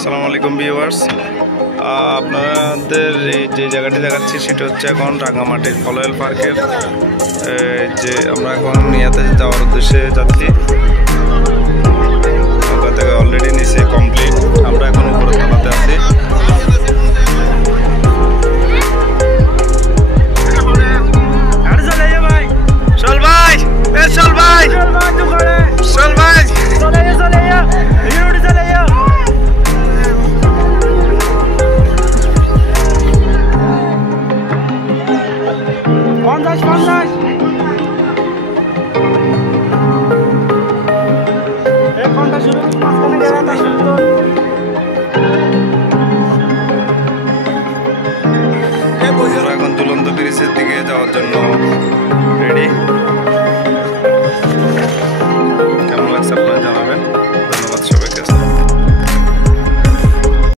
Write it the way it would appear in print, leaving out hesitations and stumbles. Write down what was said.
আসসালামু আলাইকুম ভিউয়ার্স, আপনাদের এই যে জায়গাটি দেখাচ্ছি সেটা হচ্ছে এখন রাঙামাটির ফলওয়েল পার্কের যে আমরা এখন ইয়াতে যাওয়ার উদ্দেশ্যে যাচ্ছি। ওখান থেকে অলরেডি নিচে কমপ্লিট, আমরা এখন উপরে তলাতে আছি। এখন দুলন্ত ব্রিজের দিকে যাওয়ার জন্য রেডি। কেমন লাগছে আপনার?